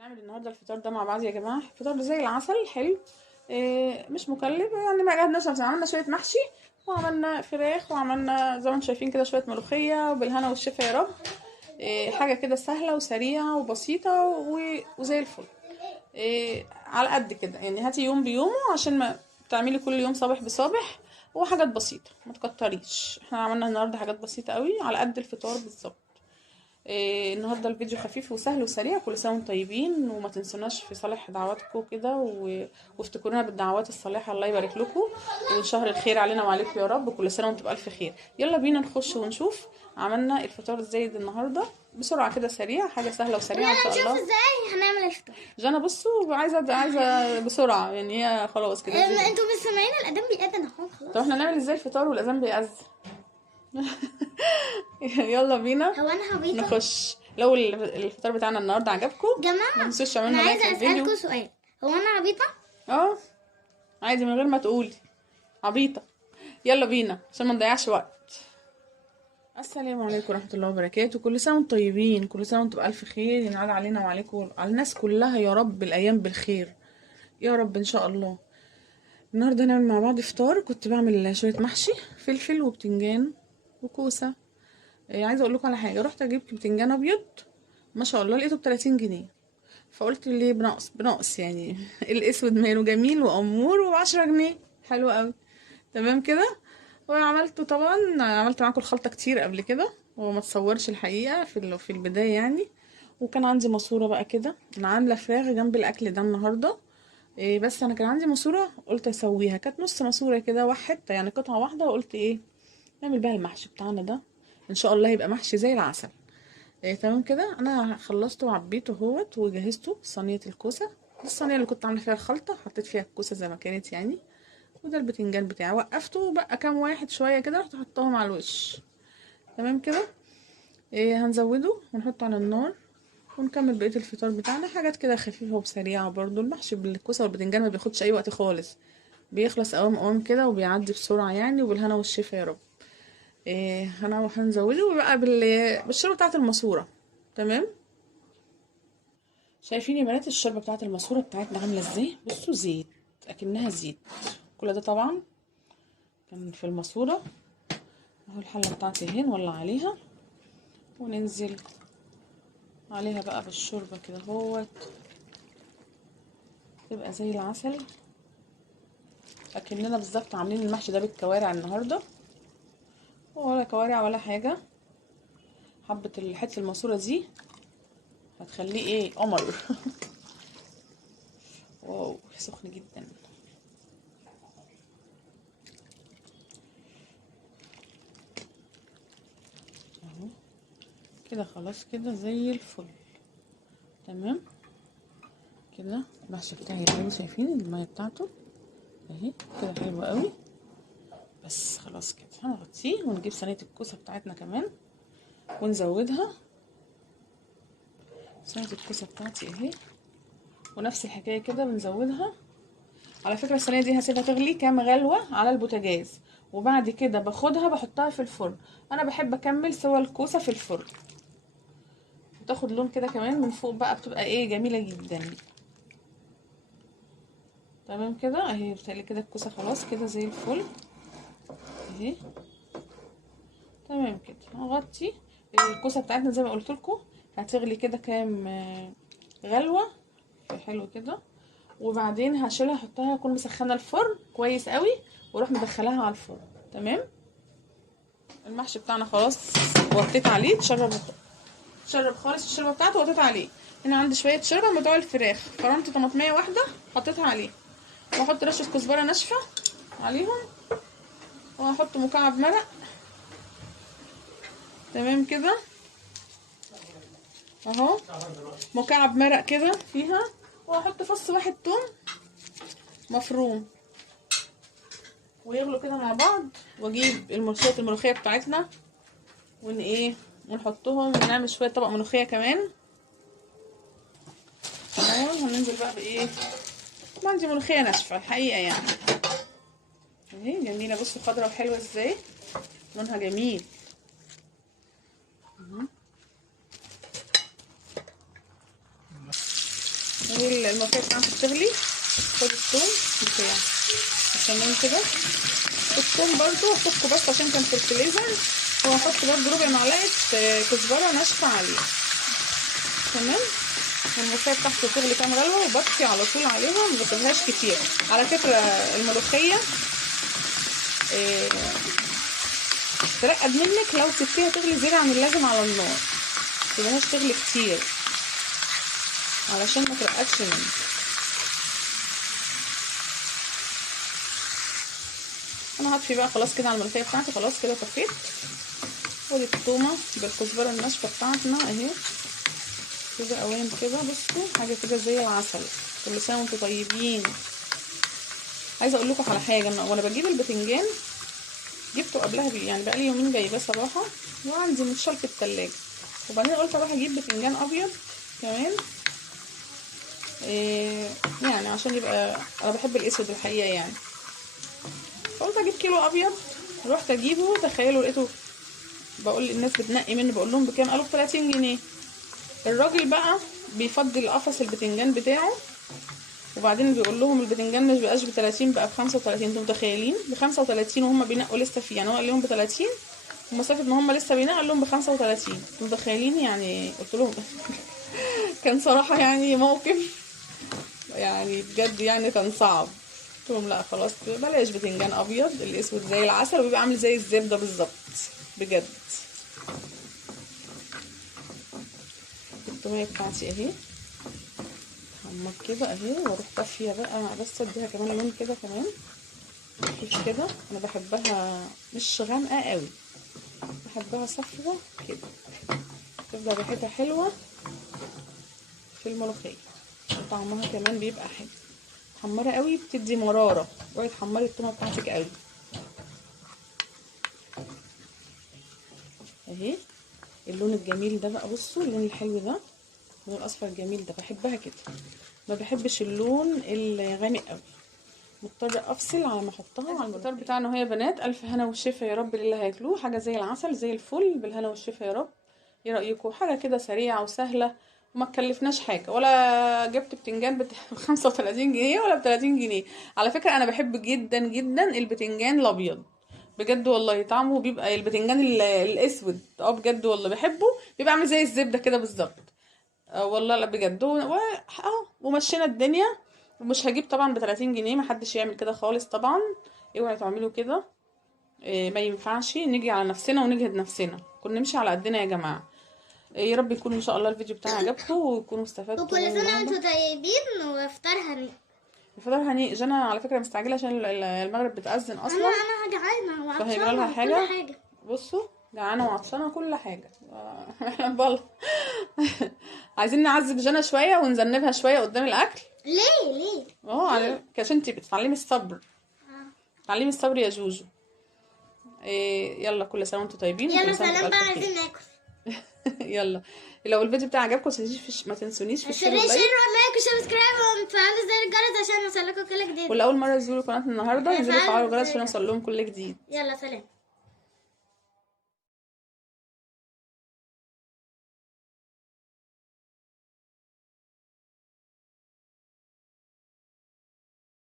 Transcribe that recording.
نعمل النهارده الفطار ده مع بعض يا جماعه. الفطار ده زي العسل، حلو. مش مكلف يعني. ما قعدناش عملنا شويه محشي، وعملنا فراخ، وعملنا زي ما انتم شايفين كده شويه ملوخيه بالهنا والشفا يا رب. حاجه كده سهله وسريعه وبسيطه وزي الفل. على قد كده يعني. هاتي يوم بيومه عشان ما تعملي كل يوم صابح بصابح. وحاجات بسيطه ما تكتريش. احنا عملنا النهارده حاجات بسيطه قوي على قد الفطار بالظبط. النهارده الفيديو خفيف وسهل وسريع. كل سنه وانتم طيبين، وما تنسوناش في صالح دعواتكم كده وافتكرونا بالدعوات الصالحه. الله يبارك لكم، وشهر الخير علينا وعليكم يا رب. كل سنه وانتم بالف خير. يلا بينا نخش ونشوف عملنا الفطار ازاي النهارده بسرعه كده سريع. حاجه سهله وسريعه ان شاء الله. نشوف ازاي هنعمل الفطار. جانا بصوا، عايزه بسرعه يعني. هي خلاص كده. انتوا مش سامعين الاذان بيأذن اهو خلاص. طب احنا نعمل ازاي الفطار والاذان بيأذن؟ يلا بينا. هو انا عبيطه؟ نخش. لو الفطار بتاعنا النهارده عجبكم جماعه ما تنسوش انا تعملوا لايك عايزه للفيديو. اسالكم سؤال، هو انا عبيطه؟ اه عادي من غير ما تقولي عبيطه. يلا بينا عشان ما نضيعش وقت. السلام عليكم ورحمه الله وبركاته. كل سنه وانتم طيبين، كل سنه وانتم بالف خير. ينعاد علينا وعليكم على الناس كلها يا رب الايام بالخير يا رب ان شاء الله. النهارده هنعمل مع بعض فطار. كنت بعمل شويه محشي فلفل وبتنجان وكوسه. عايزه اقول لكم على حاجه. رحت اجيب بتنجان ابيض ما شاء الله لقيته ب30 جنيه. فقلت ليه بنقص يعني. الاسود ماله جميل وامور و10 جنيه حلو قوي. تمام كده. وعملته طبعا. عملت معاكم الخلطه كتير قبل كده وما تصورش الحقيقه في البدايه يعني. وكان عندي ماسوره بقى كده. انا عامله فراخ جنب الاكل ده النهارده. بس انا كان عندي ماسوره قلت اسويها. كانت نص ماسوره كده واحد يعني قطعه واحده. وقلت ايه نعمل بقى المحشي بتاعنا ده ان شاء الله يبقى محشي زي العسل. تمام كده. انا خلصته وعبيته اهوت وجهزته. صينيه الكوسه دي الصينيه اللي كنت عامله فيها الخلطه. حطيت فيها الكوسه زي ما كانت يعني. وده البتنجان بتاعي. وقفته وبقى كام واحد شويه كده رحت حطهم على الوش. تمام كده. هنزوده ونحطه على النار ونكمل بقيه الفطار بتاعنا. حاجات كده خفيفه وسريعه. برضو المحشي بالكوسه والبتنجان ما بياخدش اي وقت خالص. بيخلص اوام كده وبيعدي بسرعه يعني. وبالهنا والشفا يا رب. هنزوده بقى بالشوربه بتاعه الماسوره. تمام. شايفين يا بنات الشوربه بتاعه الماسوره بتاعتنا عامله ازاي؟ بصوا زيت اكنها زيت. كل ده طبعا كان في الماسوره. اهو الحله بتاعتي اهي نولع عليها وننزل عليها بقى بالشوربه كده اهوت. تبقى زي العسل اكننا بالظبط عاملين المحشي ده بالكوارع النهارده. ولا كوارع ولا حاجه. حبه حته الماسوره دي هتخليه ايه قمر. واو سخن جدا. اهو كده خلاص كده زي الفل. تمام كده. المحشي بتاعي حلو. شايفين الميه بتاعته اهي كده حلوه قوي. بس خلاص كده هنغطيه ونجيب صينيه الكوسه بتاعتنا كمان ونزودها. صينيه الكوسه بتاعتي اهي. ونفس الحكايه كده بنزودها. على فكره الصينيه دي هسيبها تغلي كام غلوه على البوتاجاز. وبعد كده باخدها بحطها في الفرن. انا بحب اكمل سوا الكوسه في الفرن. بتاخد لون كده كمان من فوق بقى بتبقى ايه جميله جدا. تمام كده اهي. بتقلي كده الكوسه خلاص كده زي الفل اهي. تمام كده. هنغطي الكوسه بتاعتنا زي ما قلت لكم. هتغلي كده كام غلوه حلو كده. وبعدين هشيلها احطها. اكون مسخنه الفرن كويس قوي واروح مدخلاها على الفرن. تمام. المحشي بتاعنا خلاص وطيت عليه. تشرب خالص الشوربه بتاعته وطيت عليه. هنا عندي شويه شوربه بتوع الفراخ. فرمت طماطميه واحده حطيتها عليه. واحط رشه كزبره ناشفه عليهم. وهحط مكعب مرق. تمام كده اهو. مكعب مرق كده فيها. وهحط فص واحد توم مفروم. ويغلوا كده مع بعض. واجيب الملوخيه بتاعتنا ونحطهم ونعمل شويه طبق ملوخيه كمان. اهو هننزل بقى بايه. عندي ملوخيه ناشفه الحقيقه يعني اهي جميله. بصوا خضره وحلوه ازاي. لونها جميل. اهي الملوخيه بتاعتي بتغلي. خد الثوم بتاعي تمام كده. الثوم برضو هحطه بس عشان كان في الفريزر، وهحط برضو ربع معلقه كزبره ناشفه عليه. تمام. الملوخيه بتاعتي بتغلي كام غلوه وبطفي على طول عليها، ما بسيبهاش كتير. على فكره الملوخيه ترقد منك لو سبتيها تغلي زيادة عن اللازم على النار، متسيبهاش تغلي كتير علشان ما ترقدش منك. انا هطفي بقى خلاص كده على الملوخيه بتاعتي، خلاص كده طفيت. ودي التومه بالكزبره الناشفه بتاعتنا اهي كده قوام كده. بصوا حاجه كده زي العسل. كل سنه وانتم طيبين. عايزه اقول لكم على حاجه، وانا بجيب البتنجان جبته قبلها يعني بقالي يومين جايباه صراحه، وعندي متشال في التلاجة. وبعدين قلت اروح اجيب بتنجان ابيض كمان، يعني عشان يبقى انا بحب الاسود الحقيقه يعني. فقلت اجيب كيلو ابيض. رحت اجيبه، تخيلوا لقيته بقول للناس بتنقي منه، بقول لهم بكام؟ قالوا ب 30 جنيه. الراجل بقى بيفضل قفص البتنجان بتاعه، وبعدين بيقول لهم البتنجان مش بقاش ب 30 بقى ب 35. انتوا متخيلين؟ ب 35 وهم بينقوا لسه فيه. يعني هو قال لهم ب 30 ومسافه ان هم لسه بينقوا قال لهم ب 35. انتوا متخيلين؟ يعني قلت لهم كان صراحه يعني موقف يعني بجد يعني كان صعب. قلت لهم لا خلاص بلاش بتنجان ابيض، الاسود زي العسل وبيبقى عامل زي الزبده بالظبط بجد. التوميه بتاعتي اهي تحمر كده اهي، واروح طافيه بقى بس اديها كمان لون كده كمان خفيف كده. انا بحبها مش غامقه قوي، بحبها صفرة كده، تفضل ريحتها حلوه في الملوخيه وطعمها كمان بيبقى حلو. محمره قوي بتدي مراره، اوعي تحمري التومه بتاعتك قوي اهي. اللون الجميل ده بقى، بصوا اللون الحلو ده، اللون الاصفر الجميل ده بحبها كده. ما بحبش اللون الغامق قوي. مضطره افصل على ما احطها على الفطار بتاعنا اهو يا بنات. الف هنا والشفا يا رب للي هياكلوه. حاجه زي العسل زي الفل، بالهنا والشفا يا رب. ايه رايكم؟ حاجه كده سريعه وسهله وما تكلفناش حاجه، ولا جبت بتنجان ب 35 جنيه ولا ب 30 جنيه. على فكره انا بحب جدا جدا البتنجان الابيض بجد والله. طعمه بيبقى البتنجان الاسود بجد والله بحبه، بيبقى عامل زي الزبده كده بالظبط. والله لا بجد. ومشينا الدنيا. ومش هجيب طبعا ب 30 جنيه، محدش يعمل كده خالص طبعا. اوعوا تعملوا كده. ما ينفعش نيجي على نفسنا ونجهد نفسنا، كنا نمشي على قدنا يا جماعه. يا رب يكون ان شاء الله الفيديو بتاعي عجبكم ويكونوا استفدتوا. وكل سنة وانتوا طيبين وافطار هنيء. الفطار هنيء. جنى على فكره مستعجله عشان المغرب بتأذن اصلا. انا جعانه فهيبقى لها وعطشانه حاجه. كل حاجه. بصوا جعانه وعطشانه كل حاجه. احنا بالله. عايزين نعذب جنى شويه ونذنبها شويه قدام الاكل. ليه عشان انتي بتتعلمي الصبر. تعلمي الصبر يا جوجو. يلا كل سنه وانتم طيبين. يلا وكل سنة سلام وانتم بقى، بألف خير. عايزين ناكل. يلا لو الفيديو بتاعي عجبكم ما تنسونيش في الشير شير واللايك. ولايك وسبسكرايب وتفعلوا زر الجرس عشان يوصلكوا كل جديد. واللي اول مره يزوروا قناه النهارده ينزلوا فعلوا يفعلوا الجرس زر عشان يوصل لهم كل جديد. يلا سلام.